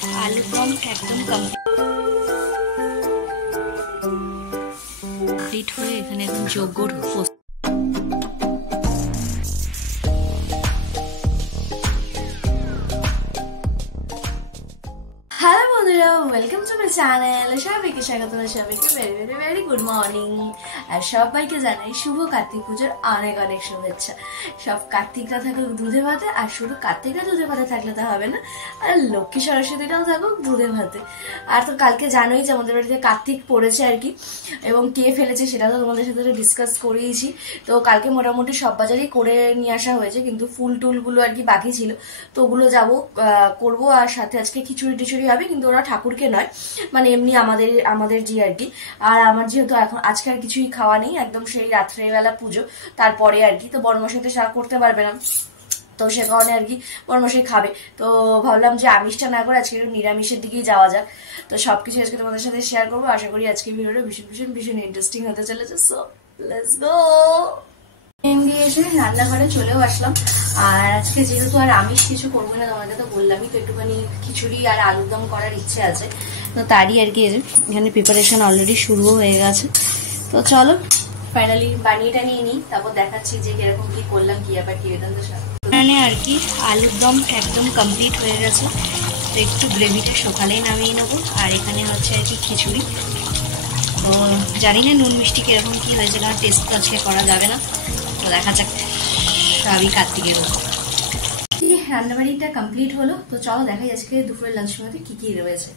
আলুর দম একদম কমপ্লিট হয়ে এখানে এখন যোগ্যর হ্যালো বন্ধুরা, ওয়েলকাম টু মাই চ্যানেল। সবাইকে স্বাগত, সবাইকে very very very good morning. আর সবাইকে জানাই শুভ কার্তিক পুজোর অনেক অনেক শুভেচ্ছা। সব কার্তিকরা থাকুক দুধে ভাতে, আর শুধু কার্তিকরা দুধে ভাতে থাকলে তো হবে না, আর লক্ষ্মী সরস্বতীরাও থাকুক দুধে ভাতে। আর তো কালকে জানোই যে আমাদের বাড়িতে কার্তিক পড়েছে আর কি, এবং কে ফেলেছে সেটা তো তোমাদের সাথে ডিসকাস করেইছি। তো কালকে মোটামুটি সব বাজারই করে নিয়ে আসা হয়েছে, কিন্তু ফুল টুলগুলো আর কি বাকি ছিল, তো ওগুলো যাবো করবো। আর সাথে আজকে খিচুড়ি টিচুড়ি হবে, কিন্তু ওরা ঠাকুরকে নয়, মানে এমনি আমাদের জি আর কি। আর আমার যেহেতু এখন আজকে আর কিছুই খাওয়া নেই, একদম সেই রাত্রেবেলা পুজো, তারপরে আর কি। তো বড়মশাইতে শাক করতে পারবে না, তো সে কারণে আর কি বড়মশাই খাবে। তো ভাবলাম যে আমিষটা না করে আজকে একটু নিরামিষের দিকেই যাওয়া যাক। তো সবকিছু আজকে তোমাদের সাথে শেয়ার করবো। আশা করি আজকে ভিডিওটা ভীষণ ভীষণ ভীষণ ইন্টারেস্টিং হতে চলেছে। So let's go. দিয়ে এসে রান্নাঘরে চলেও আসলাম। আর আজকে যেহেতু আর আমিষ কিছু করবো না, তোমাকে তো বললামই, তো একটুখানি খিচুড়ি আর আলুর দম করার ইচ্ছে আছে। তো তারই আর কি এখানে প্রিপারেশন অলরেডি শুরুও হয়ে গেছে। তো চলো ফাইনালি বানিয়েটা নিয়ে নিই, তারপর দেখাচ্ছি যে কিরকম কি করলাম, কি ব্যাপার কি বেদান্ত সাথে। এখানে আর কি আলুর দম একদম কমপ্লিট হয়ে গেছে, তো একটু গ্রেভিটা সকালেই নামিয়ে নেবো। আর এখানে হচ্ছে আর কি খিচুড়ি। তো জানি না নুন মিষ্টি কিরকম কি হয়েছে, কারণ টেস্ট তো আজকে করা যাবে না। তো দেখা যাক, সবই কার্তিকের উপর। রান্নাবাড়িটা কমপ্লিট হলো, তো চলো দেখাই আজকে দুপুরের লাঞ্চের মধ্যে কি কি রয়েছে।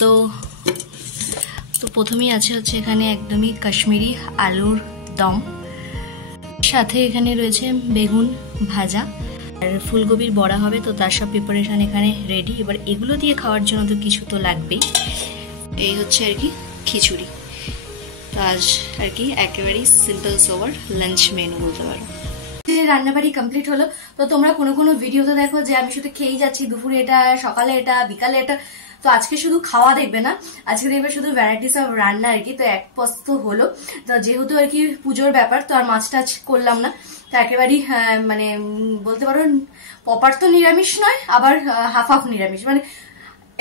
তো প্রথমেই আছে হচ্ছে এখানে একদমই কাশ্মীরি আলুর দম, সাথে এখানে রয়েছে বেগুন ভাজা আর ফুলকপির বড়া হবে। তো তার সব প্রিপারেশন এখানে রেডি। এবার এগুলো দিয়ে খাওয়ার জন্য তো কিছু তো লাগবেই। এই হচ্ছে আর কি খিচুড়ি। তো আজ আর কি একেবারেই সিম্পল সোবার লাঞ্চ মেনু বলতে পারো। রান্নাবাড়ি কমপ্লিট হলো। তো তোমরা কোনো কোনো ভিডিওতে দেখো যে আমি শুধু খেয়েই যাচ্ছি, দুপুরে এটা, সকালে এটা, বিকালে এটা। তো আজকে শুধু খাওয়া দেখবে না, আজকে দেখবে শুধু ভ্যারাইটিস অফ রান্না আর কি। তো এক পস্ত হলো, তো যেহেতু আর কি পুজোর ব্যাপার, তো আর মাছ টাছ করলাম না। তো একেবারেই মানে বলতে পারো প্রপার তো নিরামিষ নয়, আবার হাফ হাফ নিরামিষ, মানে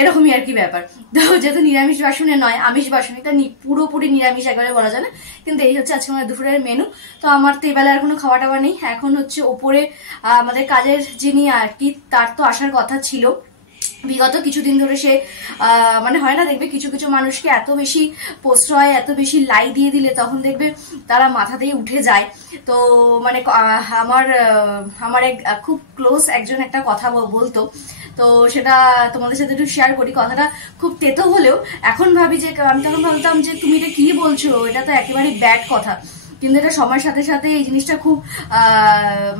এরকমই আর কি ব্যাপার। তো যেহেতু নিরামিষ বাসনে নয়, আমিষ বাসনে, তা পুরোপুরি নিরামিষ একবারে বলা যায় না। কিন্তু এই হচ্ছে আজকে আমাদের দুপুরের মেনু। তো আমার তো এবেলা আর কোনো খাওয়া টাওয়া নেই। এখন হচ্ছে ওপরে আমাদের কাজের যিনি আর কি, তার তো আসার কথা ছিল বিগত কিছুদিন ধরে। সে মানে হয় না, দেখবে কিছু কিছু মানুষকে এত বেশি প্রশ্রয়, এত বেশি লাই দিয়ে দিলে তখন দেখবে তারা মাথাতেই উঠে যায়। তো মানে আমার এক খুব ক্লোজ একজন একটা কথা বলতো, তো সেটা তোমাদের সাথে একটু শেয়ার করি। কথাটা খুব তেতো হলেও এখন ভাবি যে, আমি তখন ভাবতাম যে তুমি এটা কি বলছো, এটা তো একেবারে ব্যাড কথা। কিন্তু এটা সময়ের সাথে সাথে এই জিনিসটা খুব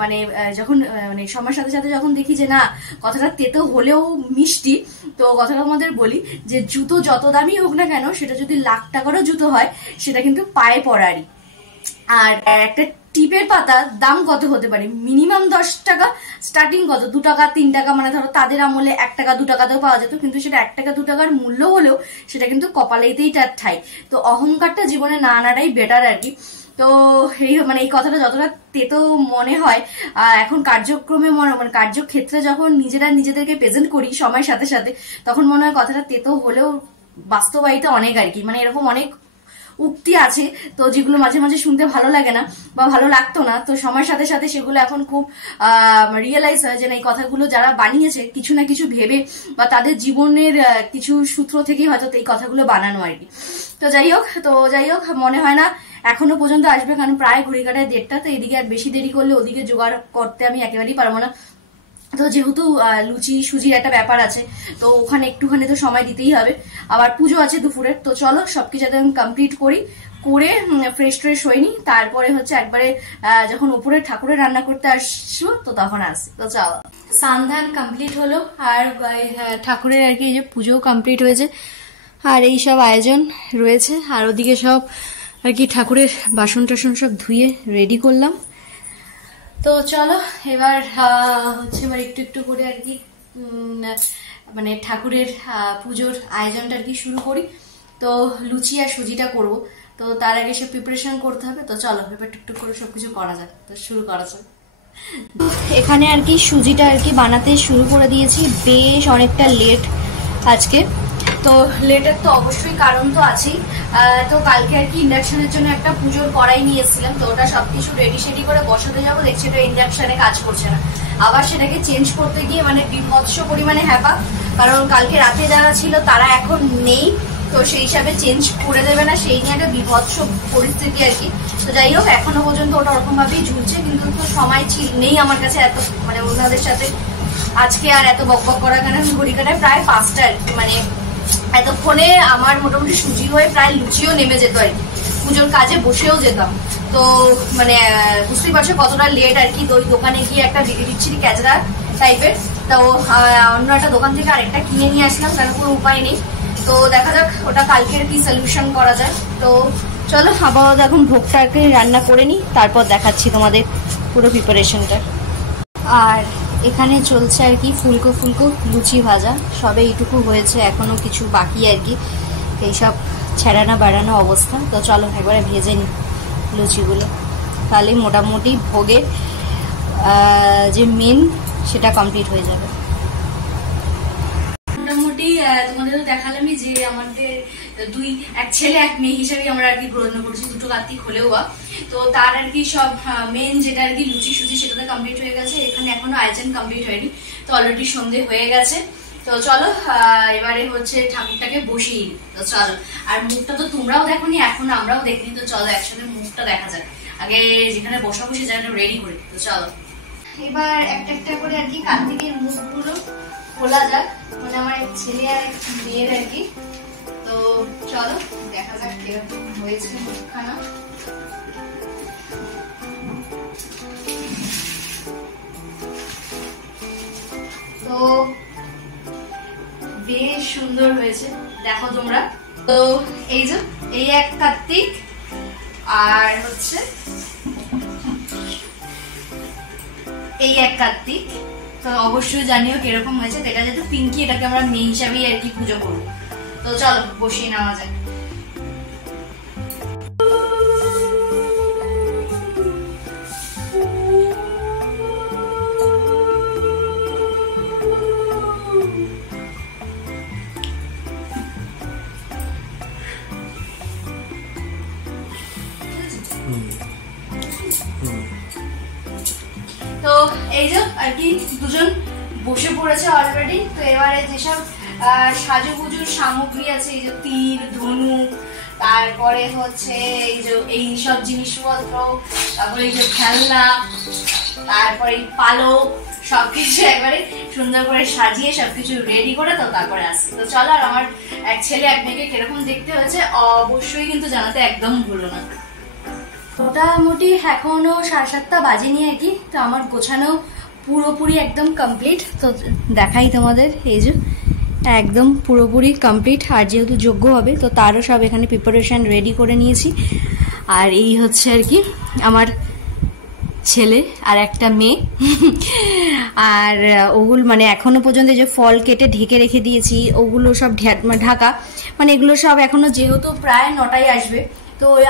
মানে যখন মানে সময়ের সাথে সাথে যখন দেখি যে না, কথাটা তেতো হলেও মিষ্টি। তো কথাটা আমাদের বলি যে জুতো যত দামি হোক না কেন, সেটা যদি লাখ টাকারও জুতো হয়, সেটা কিন্তু পায়ে পড়ারই। আর একটা টিপের পাতার দাম কত হতে পারে? মিনিমাম 10 টাকা, স্টার্টিং কত 2 টাকা 3 টাকা। মানে ধরো তাদের আমলে 1 টাকা 2 টাকাতেও পাওয়া যেত, কিন্তু সেটা 1 টাকা 2 টাকার মূল্য হলেও সেটা কিন্তু কপালেতেই তার ঠাই। তো অহংকারটা জীবনে না আনাটাই বেটার আর কি। তো এই মানে এই কথাটা যতটা তেতো মনে হয়, এখন কার্যক্রমে মানে কার্যক্ষেত্রে যখন নিজেরা নিজেদেরকে প্রেজেন্ট করি সময়ের সাথে সাথে, তখন মনে হয় কথাটা তেতো হলেও বাস্তবায়িত অনেক আর কি। মানে এরকম অনেক উক্তি আছে, তো যেগুলো মাঝে মাঝে শুনতে ভালো লাগে না বা ভালো লাগতো না, তো সময়ের সাথে সাথে সেগুলো এখন খুব রিয়েলাইজ হয় যে না, এই কথাগুলো যারা বানিয়েছে কিছু না কিছু ভেবে বা তাদের জীবনের কিছু সূত্র থেকেই হয়তো এই কথাগুলো বানানো আর কি। তো যাই হোক মনে হয় না এখনো পর্যন্ত আসবে, কারণ প্রায় ঘড়ি কাটায় 1:30। তো এদিকে আর বেশি দেরি করলে ওদিকে জোগাড় করতে আমি একেবারেই পারবো না। তো যেহেতু লুচি সুজির একটা ব্যাপার আছে, তো ওখানে একটুখানি তো সময় দিতেই হবে। আবার পুজো আছে দুপুরের। তো চলো সবকিছু যাতে আমি কমপ্লিট করি, করে ফ্রেশ ট্রেশ হইনি, তারপরে হচ্ছে একবারে যখন উপরে ঠাকুরের রান্না করতে আসবো তো তখন আসি। তো চলো, সান্ধান কমপ্লিট হলো, আর ঠাকুরের আর কি এই যে পুজো কমপ্লিট হয়েছে, আর এই সব আয়োজন রয়েছে। আর ওদিকে সব আর কি ঠাকুরের বাসন টাসন সব ধুয়ে রেডি করলাম। তো চলো এবার হচ্ছে এবার একটু একটু করে আর কি মানে ঠাকুরের পুজোর আয়োজনটা আর কি শুরু করি। তো লুচি আর সুজিটা করব, তো তার আগে সব প্রিপারেশন করতে হবে। তো চলো এবার টুকটুক করে সবকিছু করা যাক, তো শুরু করা যাক। এখানে আর কি সুজিটা আর কি বানাতে শুরু করে দিয়েছি, বেশ অনেকটা লেট আজকে। তো লেটের তো অবশ্যই কারণ তো আছেই। তো কালকে আর কি ইন্ডাকশনের জন্য একটা পুজোর কড়াই নিয়ে এসেছিলাম, তো ওটা সবকিছু রেডি সেডি করে বসাতে যাবো, দেখছি এটা ইন্ডাকশনে কাজ করছে না। আবার সেটাকে চেঞ্জ করতে গিয়ে মানে বিভৎস পরিমাণে হ্যাপা, কারণ কালকে রাতে যারা ছিল তারা এখন নেই, তো সেই হিসাবে চেঞ্জ করে দেবে না, সেই নিয়ে একটা বিভৎস পরিস্থিতি আর কি। তো যাই হোক, এখনো পর্যন্ত ওটা ওরকম ভাবেই ঝুলছে, কিন্তু তো সময় নেই আমার কাছে এত মানে ওনাদের সাথে আজকে আর এত বকবক করা, কারণ ঘড়ি কাটায় প্রায় 5টা আর কি। মানে এতক্ষণে আমার মোটামুটি সুজি হয়ে প্রায় লুচিও নেমে যেত আর কি, পুজোর কাজে বসেও যেতাম। তো মানে বুঝতেই পারছো কতটা লেট আর কি। ওই দোকানে গিয়ে একটা বিচ্ছিরি ক্যাচরা টাইপের, তো অন্য একটা দোকান থেকে আরেকটা কিনে নিয়ে আসলাম, কারণ কোনো উপায় নেই। তো দেখা যাক ওটা কালকের কি সলিউশন করা যায়। তো চলো আপাতত এখন ভোগটাকে রান্না করে নিই, তারপর দেখাচ্ছি তোমাদের পুরো প্রিপারেশনটা। আর এখানে চলছে আর কি ফুলকো ফুলকো লুচি ভাজা, সবে এইটুকু হয়েছে, এখনো কিছু বাকি আর কি, এইসব ছেড়ানো বেড়ানো অবস্থা। তো চলো একবারে ভেজে নিই লুচিগুলো, তাহলে মোটামুটি ভোগের যে মেন সেটা কমপ্লিট হয়ে যাবে। মোটামুটি তোমাদের তো দেখালামই যে আমাদের এক ছেলে এক মেয়ে হিসেবে আমরা আর কি গ্রহণ করছি, দুটো কার্তিক হলেও বা। তো তার আর কি সব মেন যেটা আর কি লুচি সুচি সেটা কমপ্লিট হয়ে গেছে, এখানে এখনো আয়োজন কমপ্লিট হয়নি, তো অলরেডি সন্ধে হয়ে গেছে। তো চলো এবারে হচ্ছে ঠাকুরটাকে বসিয়ে। তো চলো, আর মুখটা তো তোমরাও দেখোনি, এখন আমরাও দেখিনি, তো চলো একসাথে মুখটা দেখা যাক। আগে যেখানে বসাবো সে জায়গাটা রেডি করি। তো চলো এবার একটা একটা করে আর কি কার্তিকের মুখগুলো খোলা যাক, মানে আমার ছেলে আর মেয়ের আর কি। তো চলো দেখা যাক কিরকম হয়েছে মুখখানা। তো বেশ সুন্দর হয়েছে, দেখো তোমরা। তো এই যে এই এক কার্তিক, আর হচ্ছে এই এক কার্তিক। তো অবশ্যই জানিও কিরকম হয়েছে। এটা যেহেতু পিঙ্কি, এটাকে আমরা মেয়ে হিসাবেই আর কি পুজো করবো। তো চলো বসিয়ে নেওয়া যায়। তো এই যে আর কি দুজন বসে পড়েছে অলরেডি। তো এবারে যেসব সাজুগুজুর সামগ্রী আছে, এই যে তীর ধনুক, তারপরে হচ্ছে এই যে এই সব জিনিসপত্র, তারপরে এই যে খেলনা, তারপরে পালক, সবকিছু একবারে সুন্দর করে সাজিয়ে সবকিছু রেডি করে তো তারপরে আসছে। তো চলো, আর আমার এক ছেলে এক মেয়েকে কিরকম দেখতে হয়েছে অবশ্যই কিন্তু জানাতে একদম ভুলো না। মোটামুটি এখনো 7:30 বাজেনি আর কি। তো আমার গোছানো পুরোপুরি একদম কমপ্লিট। তো দেখাই তোমাদের, এই যে একদম পুরোপুরি কমপ্লিট। আর যেহেতু যজ্ঞ হবে তো তারও সব এখানে প্রিপারেশন রেডি করে নিয়েছি। আর এই হচ্ছে আর কি আমার ছেলে আর একটা মেয়ে। আর ওগুলো মানে এখনো পর্যন্ত যে ফল কেটে ঢেকে রেখে দিয়েছি, ওগুলো সব ঢাকা, মানে এগুলো সব এখনো যেহেতু প্রায় 9টায় আসবে, তো ওই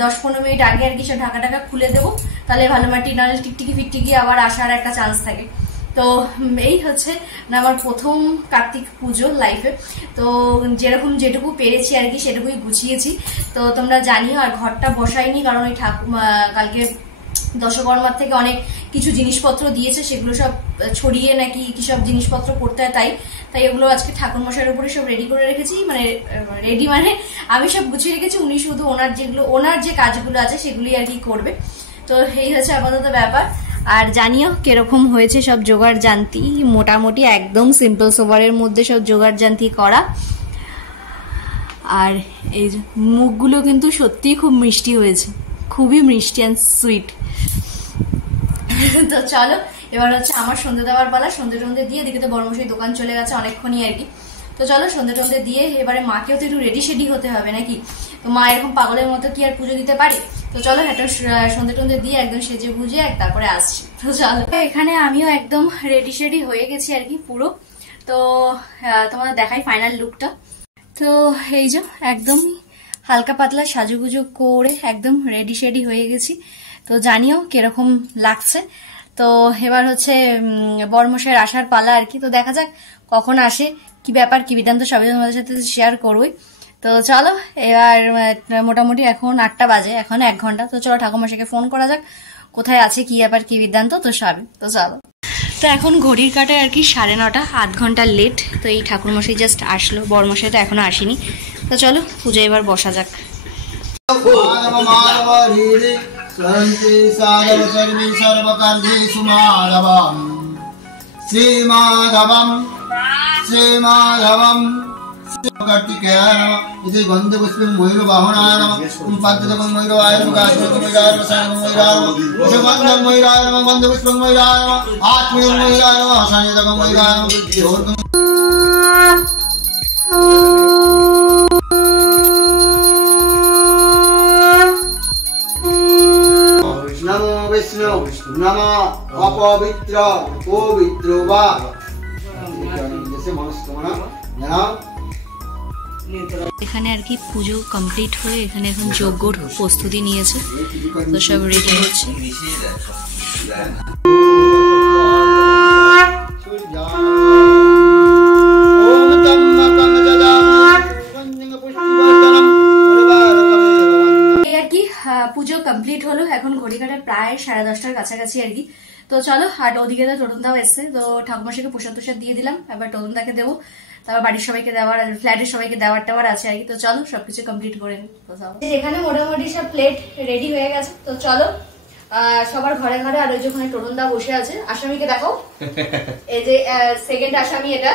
10-15 মিনিট আগে আর কি সব ঢাকা ঢাকা খুলে দেবো, তাহলে ভালো মাটি নাহলে টিকটিকি ফিকটিকি আবার আসার একটা চান্স থাকে। তো এই হচ্ছে না আমার প্রথম কার্তিক পুজো লাইফে। তো যেরকম যেটুকু পেরেছি আর কি সেটুকুই গুছিয়েছি। তো তোমরা জানিও। আর ঘরটা বসাইনি, কারণ ওই কালকে দশকর্মার থেকে অনেক কিছু জিনিসপত্র দিয়েছে, সেগুলো সব ছড়িয়ে নাকি কি সব জিনিসপত্র করতে হয়, তাই এগুলো আজকে ঠাকুর মশাইয়ের উপরে সব রেডি করে রেখেছি। মানে রেডি মানে আমি সব গুছিয়ে রেখেছি, উনি শুধু ওনার যে কাজগুলো আছে সেগুলি আর কি করবে। তো এই হচ্ছে আপাতত ব্যাপার। আর জানিও কিরকম হয়েছে সব জোগাড় জান্তি, মোটামুটি একদম সিম্পল সোভারের মধ্যে সব জোগাড় জান্তি করা। আর এই মুখগুলো কিন্তু সত্যিই খুব মিষ্টি হয়েছে, খুবই মিষ্টি অ্যান্ড সুইট। তো চলো এবার হচ্ছে আমার সন্ধ্যে দেওয়ার পালা। সন্ধ্যে দিয়ে দিকে তো বড়মশাই দোকান চলে গেছে অনেকক্ষণই আর কি। তো চলো সন্ধ্যে দিয়ে এবারে মাকেও তো একটু রেডি সেডি হতে হবে নাকি। তো মা এরকম পাগলের মতো কি আর পুজো দিতে পারে। তো চলো একটা সন্ধ্যে দিয়ে একদম সেজে বুঝে তারপরে আসছি। তো চলো, এখানে আমিও একদম রেডি সেডি হয়ে গেছি আর কি পুরো। তো তোমাদের দেখাই ফাইনাল লুকটা। তো এই যে একদম হালকা পাতলা সাজুগুজু করে একদম রেডি সেডি হয়ে গেছি। তো জানিও কিরকম লাগছে। তো এবার হচ্ছে বরমশাইয়ের আসার পালা আর কি। তো দেখা যাক কখন আসে, কি ব্যাপার কি বৃত্তান্ত সবই তোমাদের সাথে শেয়ার করবই। তো চলো এবার মোটামুটি এখন 8টা বাজে, এখন 1 ঘন্টা। তো চলো ঠাকুরমশাইকে ফোন করা যাক কোথায় আছে, কি ব্যাপার কি বৃত্তান্ত। তো সবই তো চলো। তো এখন ঘড়ির কাটায় আর কি 9:30, 8 ঘন্টা লেট। তো এই ঠাকুরমশাই জাস্ট আসলো, বরমশাই তো এখনো আসেনি। তো চলো পুজো এবার বসা যাক। कार्तिकेयाय नमः इति गन्धपुष्पं मयूरवाहनाय नमः पाद्यकं मयूराय नमः काश्मीरं मयूराय नमः सायं मयूराय नमः सुगन्धं मयूराय नमः गन्धपुष्पं मयूराय नमः आत्मीयं मयूराय नमः हसानितकं मयूराय नमः नमो विष्णु नमो अपवित्र पवित्र वा जैसे मनस्कामना नमः। এখানে আর কি পুজো কমপ্লিট হয়ে এখানে এখন যজ্ঞর প্রস্তুতি নিয়েছে, তো সব রেডি হচ্ছে। এই আর কি পুজো কমপ্লিট হলো, এখন ঘড়ি কাটা প্রায় 10:30টার কাছাকাছি আর কি। তো চলো, আর ওদিকে তো টোটনদাও এসছে, তো ঠাকুমাশাকে প্রসাদ তোষাদ দিয়ে দিলাম, এবার টোটনদাকে দেবো, তারপর বাড়ির সবাইকে দেওয়ার, ফ্ল্যাটের সবাইকে দেওয়ার আছে আর কি। তো চলো সবকিছু কমপ্লিট করে নিই। এখানে মোটামুটি সব প্লেট রেডি হয়ে গেছে। তো চলো সবার ঘরে ঘরে, আর ওই যে ওখানে টোটনদা বসে আছে, আসামিকে দেখো, এই যে সেকেন্ড আসামি, এটা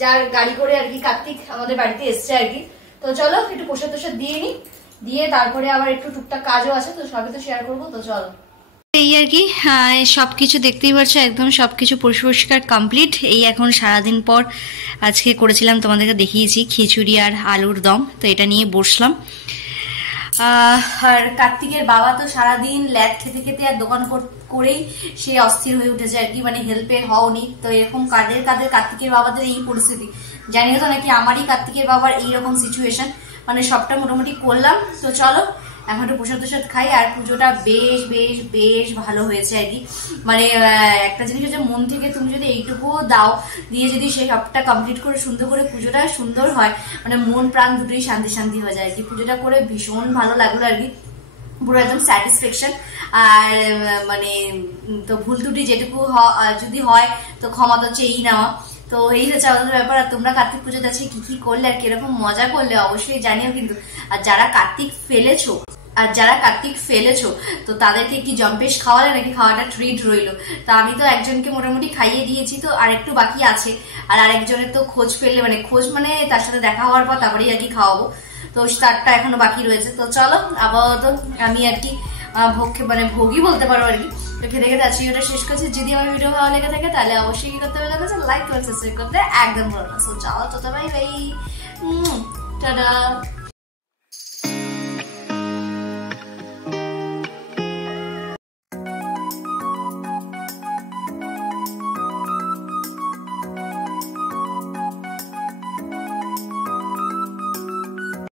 যার গাড়ি করে আর কি কার্তিক আমাদের বাড়িতে এসছে আর কি। তো চলো একটু প্রসাদ তোষাদ দিয়ে নি, দিয়ে তারপরে আবার একটু টুকটাক কাজও আছে, তো সবই তো শেয়ার করবো। তো চলো এই আর কি সবকিছু দেখতেই পাচ্ছ, একদম সবকিছু পরিষ্কার কমপ্লিট। এই এখন সারাদিন পর আজকে করেছিলাম, তোমাদেরকে দেখিয়েছি খিচুড়ি আর আলুর দম। তো এটা নিয়ে বসলাম। আর কার্তিকের বাবা তো সারাদিন ল্যাদ খেতে খেতে আর দোকান করেই সে অস্থির হয়ে উঠেছে আর কি, মানে হেল্পের হওনি। তো এরকম কাদের কার্তিকের বাবাদের এই পরিস্থিতি, জানিও তো নাকি আমারই কার্তিকের বাবার এইরকম সিচুয়েশন, মানে সবটা মোটামুটি করলাম। তো চলো এখন একটু প্রসাদ টসাদ খাই। আর পুজোটা বেশ বেশ বেশ ভালো হয়েছে আর কি, মানে একটা জিনিস হচ্ছে মন থেকে তুমি যদি এইটুকুও দাও, দিয়ে যদি সেই সবটা কমপ্লিট করে সুন্দর করে পুজোটা সুন্দর হয়, মানে মন প্রাণ দুটোই শান্তি শান্তি হয়ে যায় আর কি। পুজোটা করে ভীষণ ভালো লাগলো আর কি, পুরো একদম স্যাটিসফ্যাকশন। আর মানে তো ভুল ত্রুটি যেটুকু যদি হয় তো ক্ষমা তো চেয়েই নেওয়া। তো এই হচ্ছে আমাদের ব্যাপার। আর তোমরা কার্তিক পুজোতে আছে কি কি করলে আর কিরকম মজা করলে অবশ্যই জানিও কিন্তু। আর যারা কার্তিক ফেলেছো তো তাদেরকে কি জম্পেশ খাওয়ালে নাকি খাওয়াটা ট্রিট রইলো? তো আমি তো একজনকে মোটামুটি খাইয়ে দিয়েছি, তো আর একটু বাকি আছে। আর আরেকজনের তো খোঁজ পেলে, মানে তার সাথে দেখা হওয়ার পর তারপরেই আর কি খাওয়াবো, তো তারটা এখনো বাকি রয়েছে। তো চলো আপাতত আমি আর কি ভোগই বলতে পারো আর কি। তো খেতে খেতে আজকে ভিডিওটা শেষ করছি। যদি আমার ভিডিও ভালো লেগে থাকে তাহলে অবশ্যই কি করতে হবে, লাইক করে সাবস্ক্রাইব করতে একদম ভুলো না। চলো তো বাই বাই, টাটা।